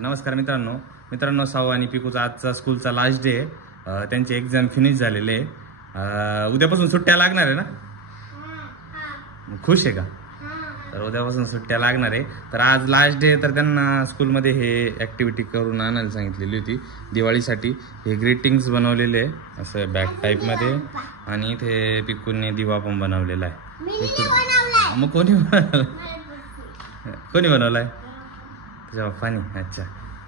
नमस्कार मित्रांनो साऊ आणि पिकूचा आजचा स्कूलचा लास्ट डे आहे। त्यांचे एक्झाम फिनिश झालेले आहे। उद्यापासून सुट्ट्या लागणार आहे ना? खुश आहे का? तर उद्यापासून सुट्ट्या लागणार आहे। तर आज लास्ट डे तर त्यांना स्कूलमध्ये हे ऍक्टिव्हिटी करून आणायला सांगितलेली होती दिवाळीसाठी। हे ग्रीटिंग्स बनवलेले आहे असं बॅग टाईप मध्ये आणि इथे पिकूने दिवा पण बनवलेला आहे। मग कोणी बनवलाय? तुझ्या बाप्पानी? अच्छा।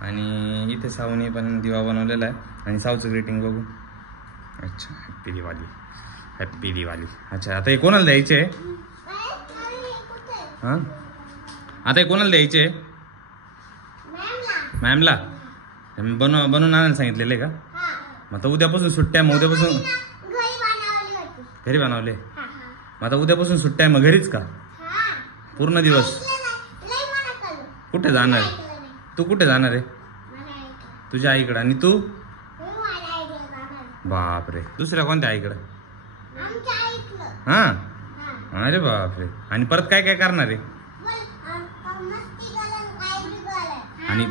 आणि इथे साऊने पण दिवा बनवलेला आहे आणि साऊचं ग्रीटिंग बघू। अच्छा, हॅप्पी दिवाळी। अच्छा, आता हे कोणाला द्यायचे? हां, आता हे कोणाला द्यायचे? मॅमला बनवून आणायला सांगितलेले का? मग आता उद्यापासून सुट्ट्या, मग उद्यापासून घरी बनवले। मग आता उद्यापासून सुट्ट्या, मग घरीच का पूर्ण दिवस? कुठे जाणार? तू कुठे जाणार आहे? तुझ्या आईकडे। आणि तू? बापरे, दुसऱ्या कोणत्या आईकडे? हा, अरे बापरे। आणि परत काय काय करणार आहे? आणि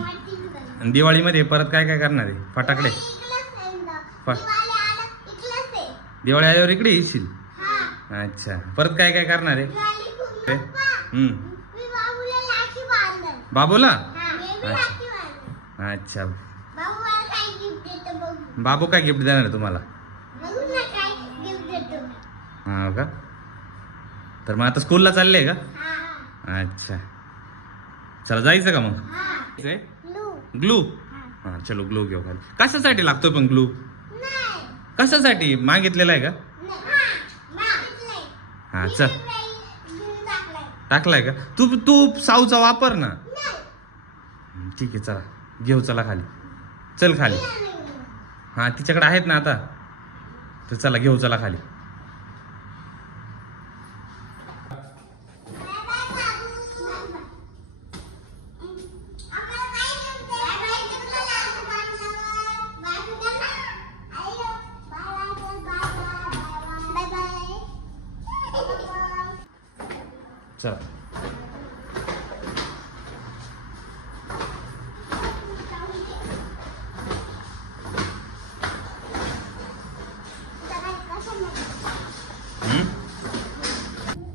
दिवाळीमध्ये परत काय काय करणार आहे? फटाकडे? दिवाळी आल्यावर इकडे येशील? अच्छा, परत काय काय करणार आहे? बाबूला? अच्छा, बाबू काय गिफ्ट देणार आहे तुम्हाला? हा का? तर मग आता स्कूलला चालले का? अच्छा, चला जायचं का मग? ग्लू? हा, चलो ग्लू घेऊ खाली। कशासाठी लागतोय पण ग्लू? कशासाठी मागितलेला आहे का? हा, चल टाकलाय का? तू साऊचा वापर ना। ठीक आहे, चला घेऊ, चला खाली, चल खाली। हा, तिच्याकडे आहेत ना आता, तर चला घेऊ, चला खाली। चल,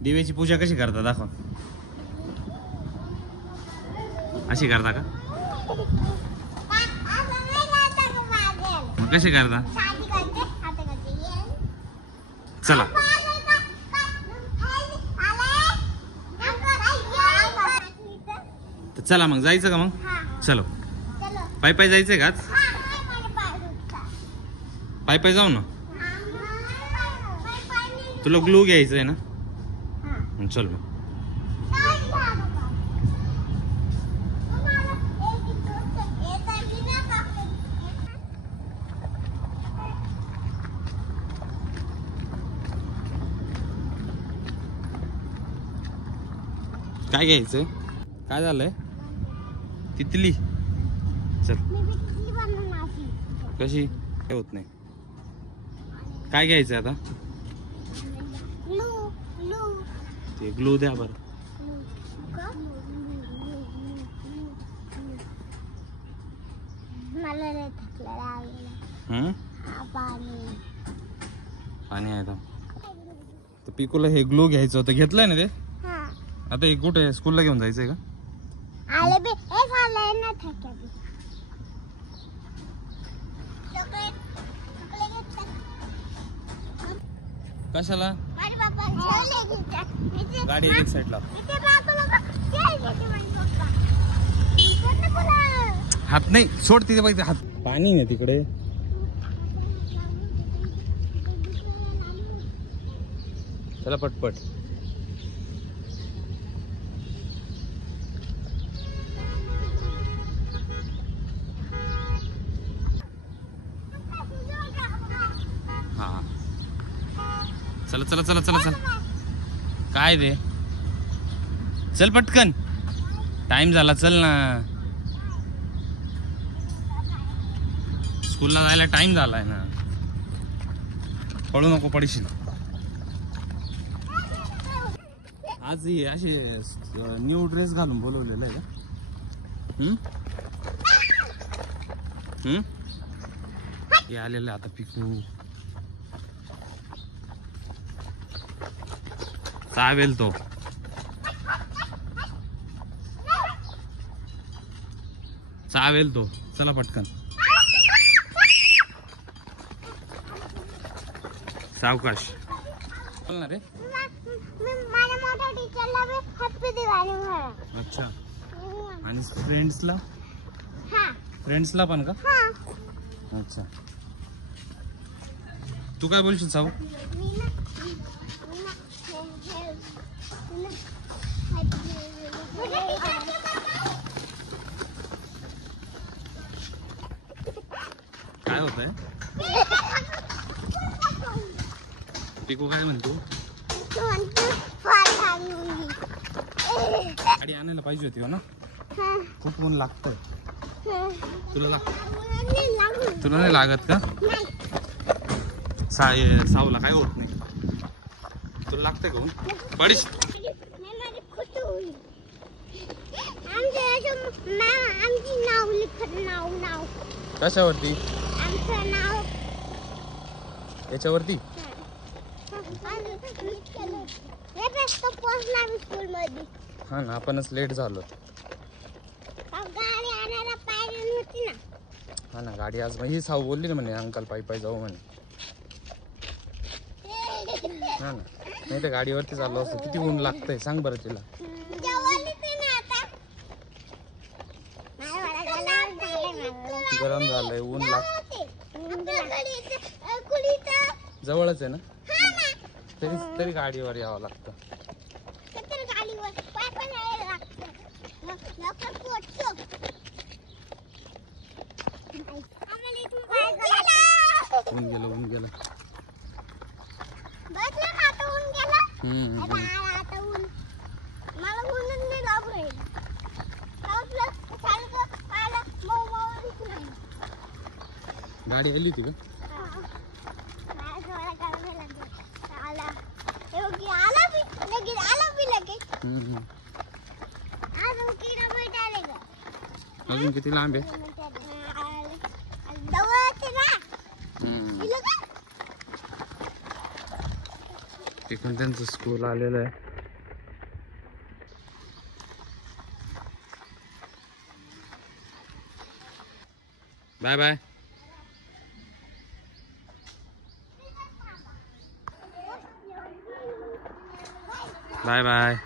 दिव्याची पूजा कशी करता दाखव। अशी करता का? मग कशी करता? चला तर चला मग जायचं का? मग चलो, पाय पाय जायचंय का आज? पाय पाय जाऊ ना। तुला ग्लू घ्यायचंय ना? चल मग। काय घ्यायचंय? काय झालंय? तितली? चल, कशी? काय होत नाही। काय घ्यायचंय आता? ते ग्लू द्या बरं। पाणी आहे तर पिकूला हे ग्लू घ्यायचं होतं, घेतलंय ना ते? आता हे कुठे स्कूलला घेऊन जायचंय का? कशाला? गाडी एक साईडला। हात नाही सोड, तिथे पाहिजे हात। पाणी नाही तिकडे। चला पटपट। हा, चला चला चला चला चला। काय दे? चल पटकन, टाइम झाला, चल ना। स्कूलला जायला टाइम झालाय ना, पळू नको, पडशील। आज ही अशी न्यू ड्रेस घालून बोलवलेला आहे का? हे आलेलं आता पिकू चावेल तो. चावेल तो. चला पटकन. सावकाश बोल ना रे. अच्छा. आणि फ्रेंड्सला पण का? अच्छा. तू काय बोलशील साऊ? काय होत आहे? पिकू काय म्हणतो? गाडी आणायला पाहिजे होती हो ना. खूप ऊन लागतंय. तुला नाही लागत का? सावला काय होत नाही. तुला लागतंय का ऊन? पडीस. कशावरती? याच्यावरती. हा ना, आपणच लेट झालो. हा ना, गाडी आज ही साऊ बोलली ना म्हणे अंकल पायी जाऊ म्हणे. हा ना, नाही तर गाडीवरती चाललो असतो. किती ऊन लागतंय सांग बरं तिला. गरम झालंय, ऊन लागत. जवळच आहे ना, तरी गाडीवर यावं लागतं. ऊन गेलं. गाडी आली होती का? अजून किती लांब आहे? तिकडून त्यांचं स्कूल आलेलं आहे. Bye bye. Bye bye.